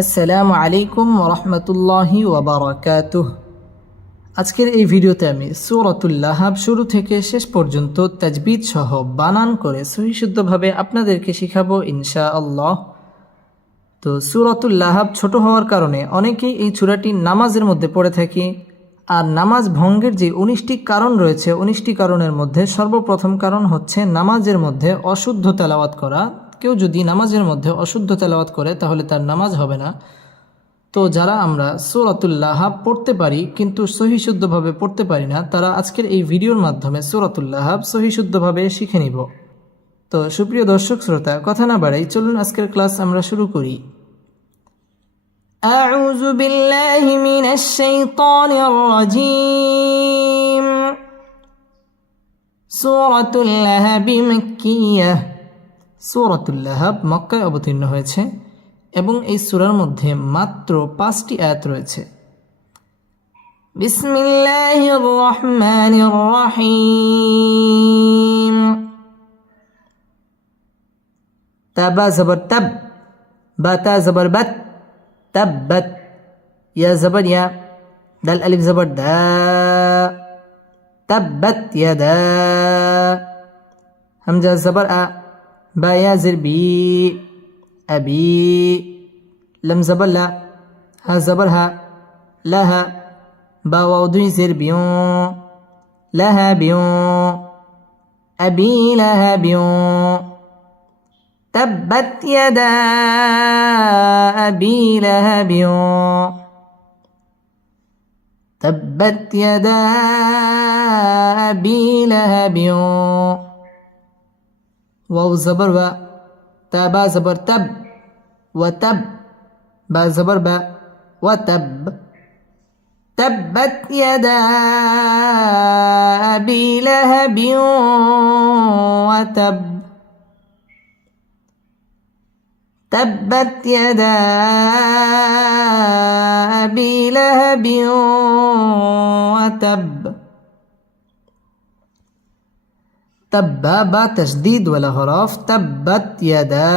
আসসালামু আলাইকুম ওরহমতুল্লাহি ওয়াবারাকাতুহ। আজকের এই ভিডিওতে আমি সূরাতুল লাহাব শুরু থেকে শেষ পর্যন্ত তাজবিদ সহ বানান করে সহিশুদ্ধভাবে আপনাদেরকে শিখাবো ইনশাআল্লাহ। তো সূরাতুল লাহাব ছোট হওয়ার কারণে অনেকেই এই সূরাটি নামাজের মধ্যে পড়ে থাকি। আর নামাজ ভঙ্গের যে 19টি কারণ রয়েছে, 19টি কারণের মধ্যে সর্বপ্রথম কারণ হচ্ছে নামাজের মধ্যে অশুদ্ধ তেলাওয়াত করা। কেউ যদি নামাজের মধ্যে অশুদ্ধ তেলাওয়াত করে তাহলে তার নামাজ হবে না। তো যারা আমরা সূরাতুল লাহাব পড়তে পারি কিন্তু সহিশুদ্ধভাবে পড়তে পারি না, তারা আজকের এই ভিডিওর মাধ্যমে সূরাতুল লাহাব সহিশুদ্ধভাবে শিখে নিব। তো সুপ্রিয় দর্শক শ্রোতা, কথা না বাড়াই চলুন আজকের ক্লাস আমরা শুরু করি। আউযু বিল্লাহি মিনাশ শাইতানির রাজীম। সূরাতুল লাহাব মাক্কিয়াহ। সূরাতুল লাহাব মক্কায় অবতীর্ণ হয়েছে এবং এই সূরার মধ্যে মাত্র 5টি আয়াত রয়েছে। বিসমিল্লাহির রহমানির রহিম। তাবা জবর তাব, বাতা জবর বাত, তাব্বাত, ইয়া জবর ইয়া, দাল আলিফ জবর দা, তাব্বাত ইয়াদা, হামজা জবর আ, বা ইয়া জির বি, আবি, لم زبر لا، ها زبر ها، لها، با واو দুই زير بيون، لها بيون، أبي لها بيون، تبت يدا أبي لهب، تبت يدا أبي لهب، واو زبر و، تابا زبر تب، وتب، با زبر با، وتب، تبت يدا أبي لهب وتب، تبت يدا أبي لهب وتب। তাব্বা বা তাসদীদ ওয়ালা হরফ, তাব্বাত ইয়াদা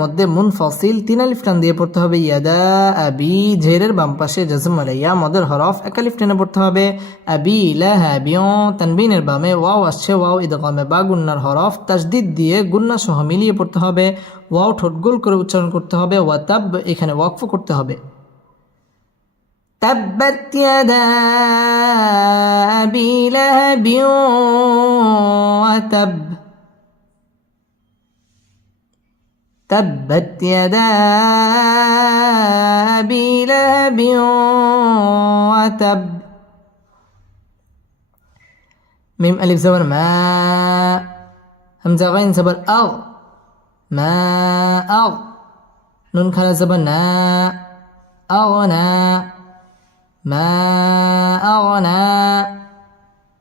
মধ্যে মুনফাসিল 3 আলিফ টান দিয়ে পড়তে হবে। ইয়াদা আবি জেরের বাম পাশে জজম আলাইয়া মদের হরফ 1 আলিফ টেনে পড়তে হবে। আবি লাহাবিউ তানবিনের বামে ওয়াও আসছে, ওয়াও ইদগামে বা গুন্নার হরফ, তাসদীদ দিয়ে গুন্না সহ মিলিয়ে পড়তে হবে। ওয়াও ঠোঁট গোল করে উচ্চারণ করতে হবে। ওয়াতাব এখানে ওয়াকফ করতে হবে। تبت يدا أبي لهب وتب، تبت يدا أبي لهب وتب، ميم ألف زبر ما، همزة غين زبر أغ، ما أغ، نون خلا زبر نا، أغنى، ما أغنى،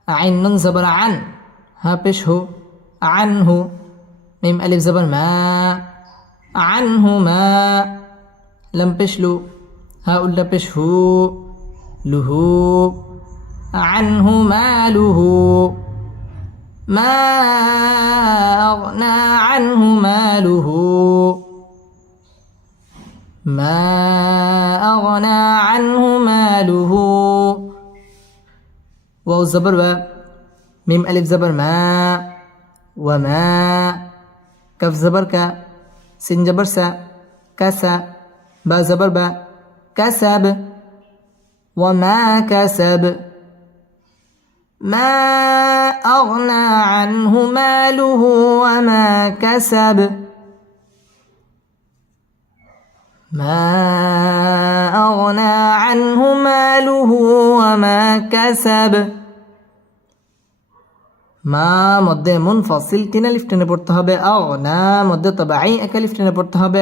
عين نون زبر عن، ها بش هو، عنه، ميم ألف زبر ما، عنه ما، لم بشلو، ها أولا بش هو، له، عنه ماله، ما أغنى عنه ماله، ما أغنى عنه ماله، واو زبر و، ميم ألف زبر ما، وما، كف زبر كا، سين زبر سا، كسا، با زبر با، كسب، وما كسب، ما أغنى عنه ماله وما كسب، ما أغنى عنه ماله وما كسب। মা মধ্যে মুনফাসিল 3 আলিফ টেনে পড়তে হবে। আগনা মধ্যে তাবাঈ 1 আলিফ টেনে পড়তে হবে।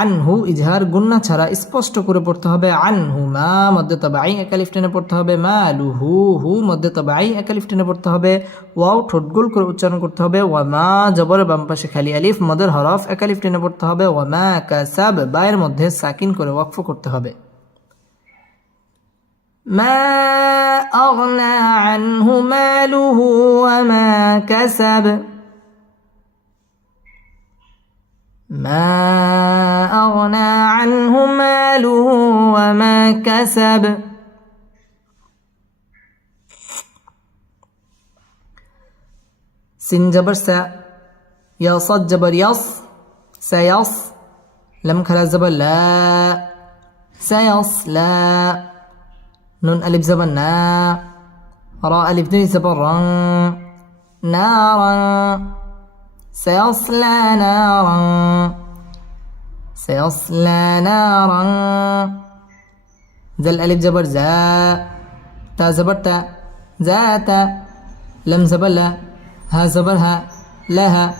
আনহু ইজহার গুন্না ছাড়া স্পষ্ট করে পড়তে হবে। আনহু মা মধ্যে তাবাঈ 1 আলিফ টেনে পড়তে হবে। মালুহু হু মধ্যে তাবাঈ 1 আলিফ টেনে পড়তে হবে। ওয়াও ঠোঁট গোল করে উচ্চারণ করতে হবে। ওয়া মা জবর বাম পাশে খালি আলিফ মদের হরফ 1 আলিফ টেনে পড়তে হবে। ওয়া মা কাসাব বায়ের মধ্যে সাকিন করে ওয়াকফ করতে হবে। ما أغنى عنه ماله وما كسب، ما أغنى عنه ماله وما كسب سين جبر سا يا صاد جبر يص سيص لم خلا زبر لا سيصلى نون ألف زبر نا را ألف دي زبر نارا سيصلى نارا سيصلى نارا ذا الألف زبر زا تا زبر تا ذات لم زبر لا ها زبر ها لها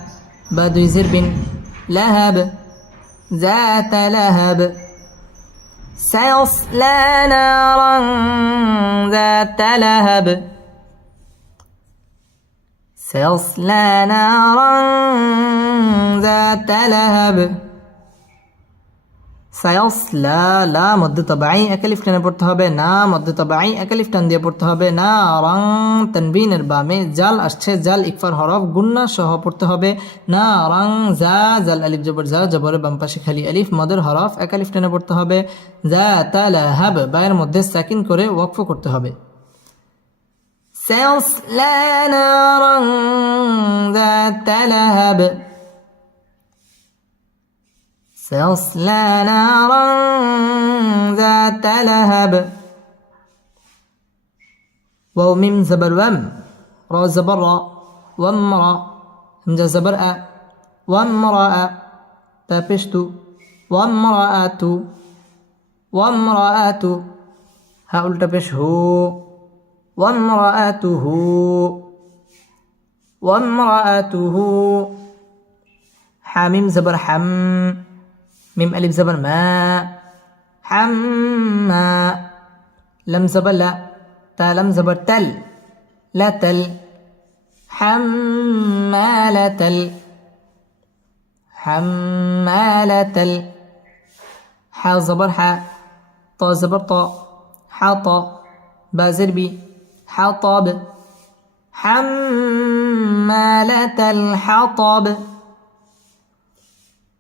بعد زرب لهب ذات لهب سيصلى نارا ذات لهب سيصلى نارا ذات لهب سيصلى لا مد طبيعي একালিফ টেনে পড়তে হবে না মদ তবাই একালিফ টান দিয়ে পড়তে হবে না রং তানবিনের বামে জাল আসছে জাল ইকফার হরফ গুন্না সহ পড়তে হবে না রং জা জাল আলিফ জবর জা জবরের বাম পাশে খালি আলিফ মদের হরফ একালিফ টেনে পড়তে হবে যাত লাহাব বায়ের মধ্যে সাকিন করে ওয়াকফ করতে হবে سيصلى نارا ذات لهب سيصلى نارا ذات لهب واو ميم زبر وم را زبر را وامرأ همزة زبر أ وامرأة تابشت وامرأة وامرأة هاول تابش هو وامرأته وامرأته حاميم زبر حم ميم ألف زبر ما حما لم زبر لا تا لم زبر تل لا تل حمالة حمالة حا زبر حا طا زبر طا حاطا با زربي حطب حمالة الحطب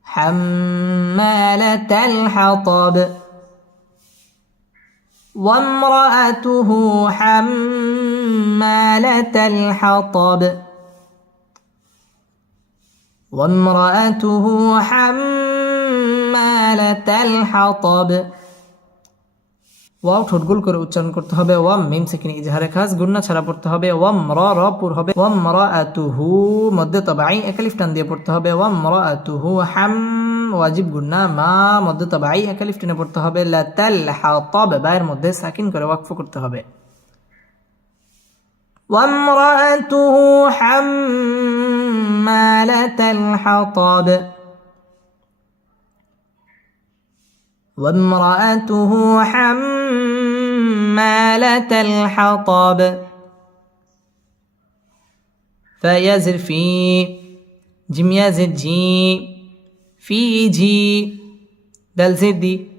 حمالة الحطب وامرأته حمالة الحطب وامرأته حمالة الحطب ওয়াও ঠোঁট গোল করে উচ্চারণ করতে হবে ওয়াম মিম সেকিন ইজহারে খাস গুন্না ছাড়া পড়তে হবে ওয়াম র পুর হবে ওয়াম রাআতুহু মধ্যে তবাই একালিফ টান দিয়ে পড়তে হবে ওয়াম রাআতুহু হাম ওয়াজিব গুন্না মা মধ্যে তবাই একালিফ টানে পড়তে হবে লা তালহাতাব বায়ের মধ্যে সাকিন করে ওয়াকফ করতে হবে ওয়ামরাআতুহু হাম্মালাতাল হাতাব وامرأته حمالة الحطب فيزر في جيم يزر جي في جي دال زدي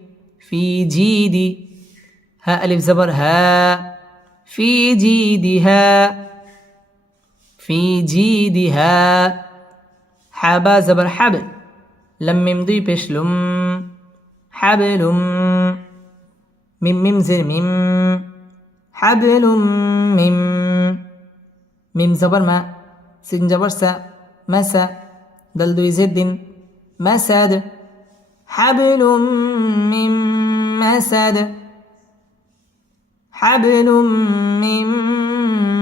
في جيدي ها ألف زبر ها في جيدها في جيدها حبا زبر حب لم يمضي بشلم حبل ميم ميم زر ميم حبل ميم ميم زبر ما سين زبر سا مسا دل دوي زد مسد حبل من مسد حبل من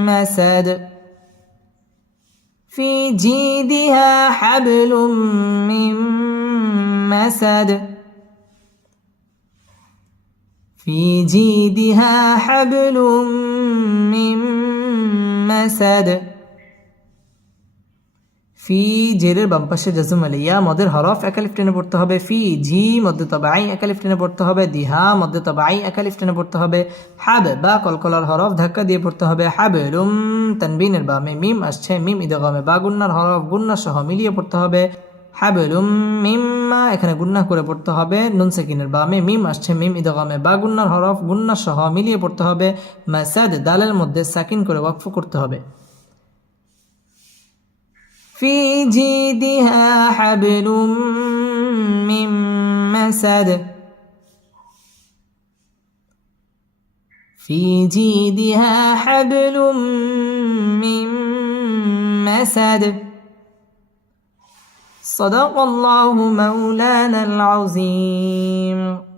مسد في جيدها حبل من مسد في جيدها حبل من مسد ফি জেরের বাম পাশে জাজম আলিয়া মদের হরফ একালিফ টেনে পড়তে হবে ফি জি মধ্যে তবাই একালিফ টেনে পড়তে হবে দিহা মধ্যে তবাই একালিফ টেনে পড়তে হবে হাব বা কলকলার হরফ ধাক্কা দিয়ে পড়তে হবে হাবলুম তানবিনের বামে মিম আসছে মিম ইদগামে বা গুন্নার হরফ গুন্না সহ মিলিয়ে পড়তে হবে হাবলুম মিম্মা এখানে গুন্না করে পড়তে হবে নুন সাকিনের বামে মিম আসছে মিম ইদগামে বা গুন্নার হরফ গুন্না সহ মিলিয়ে পড়তে হবে মাসাদ দালের মধ্যে সাকিন করে ওয়াকফ করতে হবে في جيدها حبل من مسد في جيدها حبل من مسد صدق الله مولانا العظيم